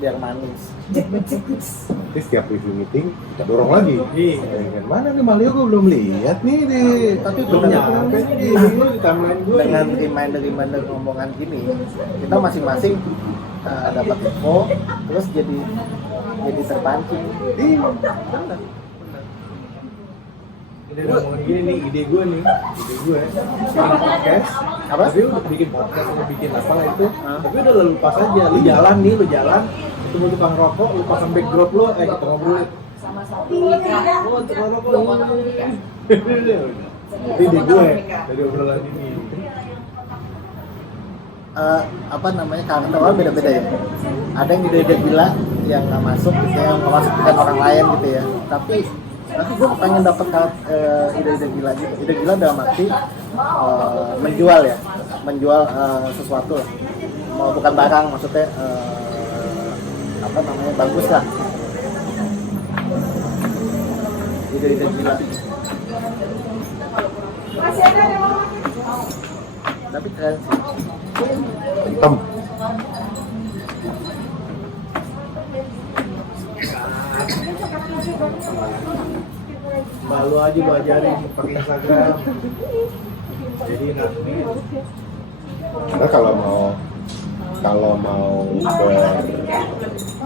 Biar manis. Nanti setiap review meeting kita dorong lagi. Iya. Mana nih Malio gue belum lihat nih di. Tapi Belum benar. nyampe nih di timeline gue. Dengan reminder ngomongan gini, kita masing-masing dapat info, terus jadi terpancing. Benar. Ini ngomongin gini nih, ide gue bikin podcast. Apa? Tapi udah bikin podcast atau bikin apa lah itu, tapi udah lu lupa saja. Lu jalan, ketemu tukang rokok, lu pasang backdrop lu, kita ngobrol. Oh, tukang rokok ini. Itu ide gue dari obrolan ini. Karakter orang beda-beda ya. Ada yang ide-ide gila yang nggak masuk gitu ya, nggak masuk dengan orang lain gitu ya. Tapi Tapi gue pengen dapat ide-ide gila gitu. Ide gila dalam arti menjual ya, menjual sesuatu lah. Mau bukan barang, maksudnya apa namanya, bagus lah. Ide-ide gila. Tapi keren sih. Hitam. Malu aja lu ajarin pakai Instagram. Jadi nanti Karena kalau mau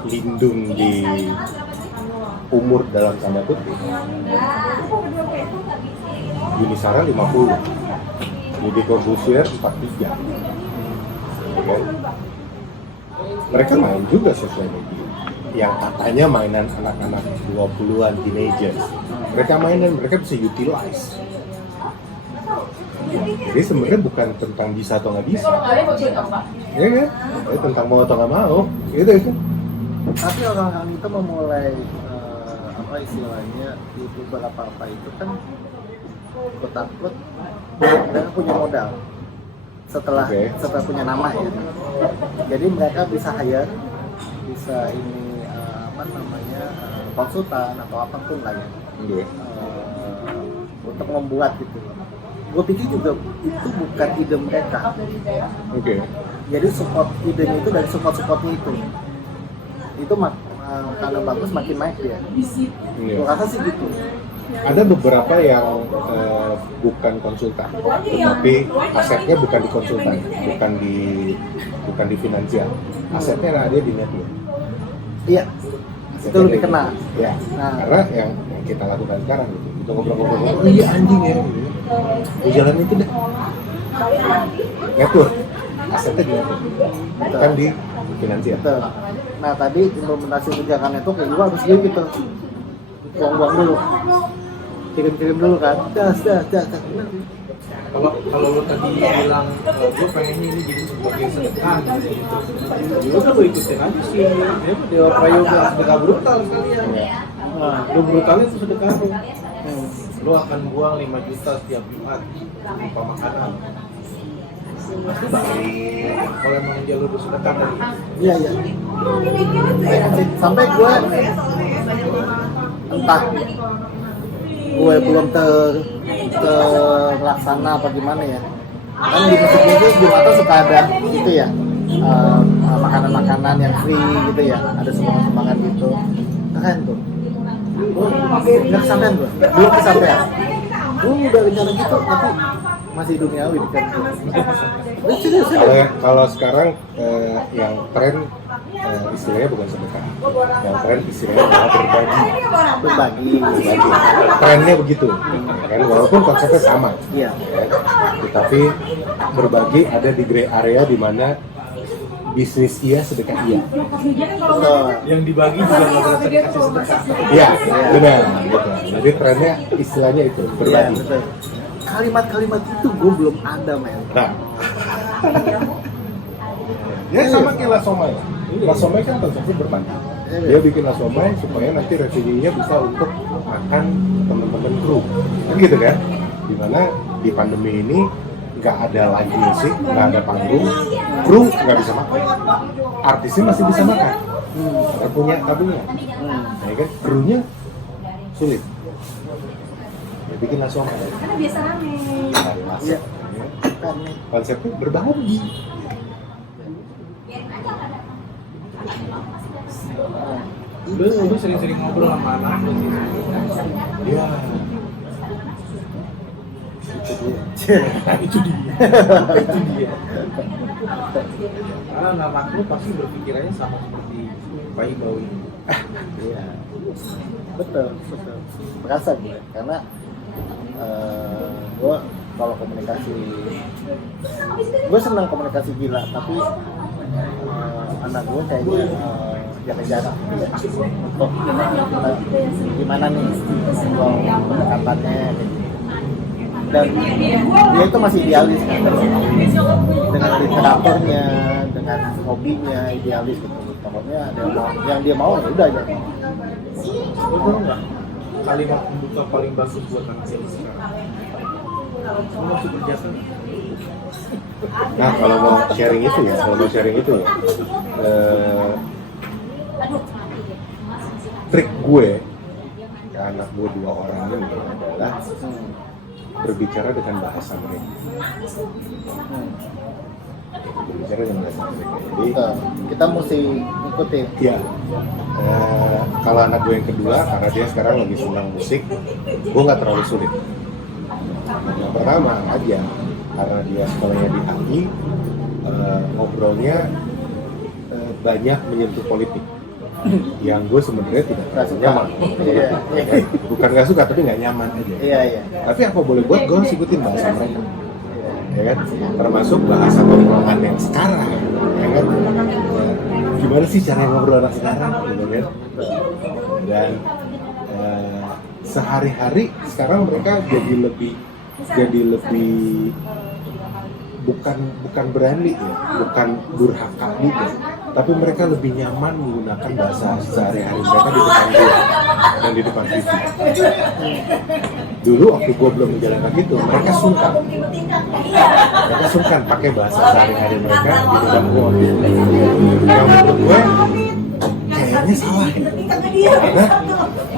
berlindung di umur dalam tanda kutip, Yunisara 50, Deddy Corbuzier 43. Oke. Mereka main juga sosial media yang katanya mainan anak-anak 20-an teenagers. Mereka main dan mereka bisa utilize. Jadi sebenarnya bukan tentang bisa atau nggak bisa, ya kan? Tapi tentang mau atau nggak mau, gitu itu. Tapi orang-orang itu memulai apa istilahnya YouTuber apa itu kan gue takut mereka punya modal setelah punya nama ya. Jadi mereka bisa hire, bisa ini apa namanya konsultan atau apapun lah ya. Untuk membuat gitu. Gue pikir juga itu bukan ide mereka. Jadi support idenya itu dari supportnya itu. Itu karena bagus makin naik dia. Gue rasa sih gitu. Ada beberapa yang bukan konsultan, tapi asetnya bukan di konsultan, bukan di finansial. Asetnya ada di network. Iya. Itu lebih kena. Ya. Karena yang kita lakukan sekarang gitu. Kita ngobrol-ngobrol. Iya anjing ya. Di jalan itu deh. Network. Asetnya di network. Bukan di finansial. Betul. Nah tadi implementasi kebijakan itu kayak gue harus gitu. Buang-buang dulu. Kirim-kirim dulu kan. Das. kalau lu tadi bilang gue pengennya ini jadi sebagai sedekah gitu. Ya udah lu ikutin aja sih. Ya Dewa Prayoga sedekah brutal sekalian. Nah, lu brutalnya itu sedekah lu. Lu akan buang 5 juta setiap Jumat berupa makanan. Pasti baik. Kalau emang dia lu bersedekah tadi. Iya. Sampai gue entah gue belum terlaksana apa gimana ya. Kan di musik Jumatan suka ada gitu ya, makanan-makanan yang free gitu ya, ada sumbangan-sumbangan gitu. Keren tuh. Gue nggak kesampean gue, belum kesampean. Gue udah rencana gitu tapi masih duniawi kan. Kalau sekarang yang tren istilahnya bukan sedekah, yang tren istilahnya adalah berbagi. Trennya begitu, kan? Walaupun konsepnya sama, Iya. Tetapi berbagi ada di gray area di mana bisnis iya, sedekah iya. Betul. Yang dibagi juga nggak boleh dikasih sedekah. Iya, benar. Gitu. Jadi trennya istilahnya itu Iya, berbagi. betul. Kalimat-kalimat itu gue belum ada, men. Nah, ya sama kayak Lasomai. Lasomai kan konsepnya berbagi. Dia bikin Lasomai supaya nanti revenue-nya bisa untuk makan teman-teman kru, kan gitu kan? Dimana di pandemi ini nggak ada live music, nggak ada panggung, kru nggak bisa makan, artisnya masih bisa makan, karena punya tabungnya, ya kan? Krunya sulit. Dia bikin Lasomai. Karena biasa rame. Iya. Konsepnya berbagi. Lu sering-sering ngobrol sama anak lu sih. Iya. Itu dia. Karena anak lu pasti berpikirannya sama seperti bayi bau ini. Iya. Betul. Merasa gue karena gue kalau komunikasi gue senang komunikasi gila tapi anak gue kayaknya jaga jarak untuk gimana nih kalau pendekatannya dan dia itu masih idealis kan dengan literaturnya, dengan hobinya idealis gitu. Pokoknya ada yang dia mau ya udah aja. Lu tahu nggak? kalimat pembuka paling bagus buat anak saya sekarang? Kamu masih berjasa nggak? Nah kalau mau sharing itu ya, trik gue ke anak gue 2 orang ini adalah berbicara dengan bahasa mereka. Berbicara dengan bahasa mereka. Jadi kita mesti ikutin. ya, kalau anak gue yang kedua, karena dia sekarang lagi senang musik, gue nggak terlalu sulit. Yang pertama aja, karena dia sekolahnya di HI, ngobrolnya banyak menyentuh politik. Yang gue sebenarnya tidak terlalu nyaman. Bukan nggak suka, tapi nggak nyaman aja. Iya. Tapi apa boleh buat, gue harus ikutin bahasa mereka. Ya kan? Termasuk bahasa ngomongan yang sekarang, ya kan? Gimana sih cara ngobrol anak sekarang, gitu kan? Dan sehari-hari sekarang mereka jadi lebih bukan berani ya, bukan durhaka juga, tapi mereka lebih nyaman menggunakan bahasa sehari-hari mereka di depan gue dan di depan TV. Dulu waktu gue belum menjalankan itu, mereka sungkan pakai bahasa sehari-hari mereka di depan gue. Yang menurut gue kayaknya salah ya. Karena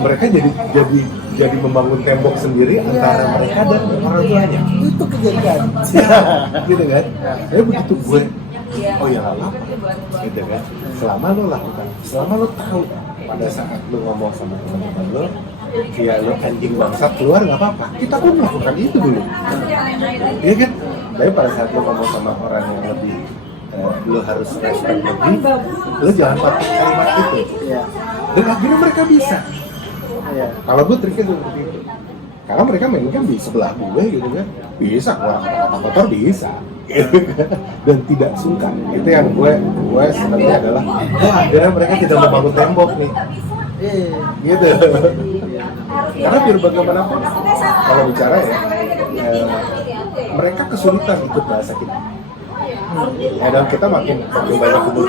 mereka jadi membangun tembok sendiri antara mereka dan orang tuanya. Itu kejadian. Gitu kan? Saya begitu gue, oh ya nggak apa-apa, gitu kan? Selama lo lakukan, selama lo tahu pada saat lo ngomong sama teman-teman lo, ya lo anjing bangsat keluar nggak apa-apa. Kita pun melakukan itu dulu, iya kan? Tapi pada saat lo ngomong sama orang yang lebih lo harus respect lebih, lo jangan pakai kalimat itu. Iya. Dan akhirnya mereka bisa. Iya. Kalau gue triknya seperti itu. Karena mereka mainnya kan di sebelah gue gitu kan. Bisa, keluar kata kotor bisa. Gitu kan. Dan tidak sungkan. Itu yang gue sebenarnya adalah akhirnya mereka tidak membangun tembok nih. Gitu. Karena biar bagaimanapun kalau bicara ya, mereka kesulitan ikut bahasa kita. Ya, dan kita makin banyak umur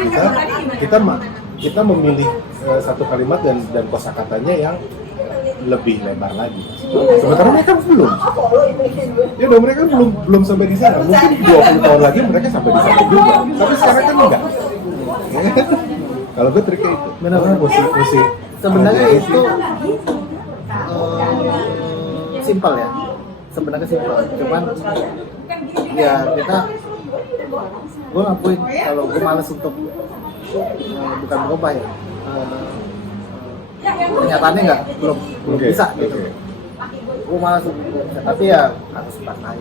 kita memilih satu kalimat dan kosakatanya yang lebih lebar lagi. Sementara mereka belum. Ya dong, mereka belum sampai di sana. Mungkin 20 tahun lagi mereka sampai di sana juga. Tapi sekarang kan enggak. Kalau gue triknya itu. Benar-benar musik. Sebenarnya itu simpel ya. Sebenarnya simpel. Cuman ya kita gue ngakuin kalau gue males untuk bukan berubah ya. Kenyataannya belum bisa gitu. Gue malas tapi ya harus pakai.